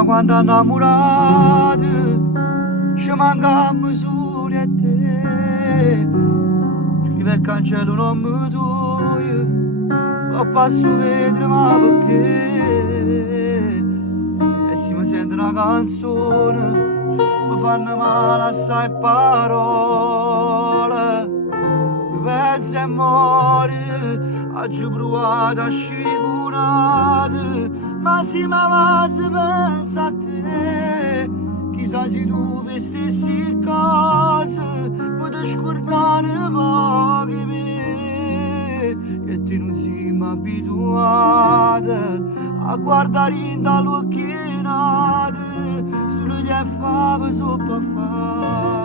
Ma quando innamorati ci mancammo soli a te. Scrive il cancello non mi tuo, ho passo vetro ma perché? E se mi sente una canzone mi fanno male assai parole. Tu pensi a morire, oggi provato a scivolare, ma se mi avessi pensa a te, chissà se tu vestissi cose, potrei scordare pochi me, che te non siamo abituati a guardare in dall'occhiata, solo che fave sopra fare.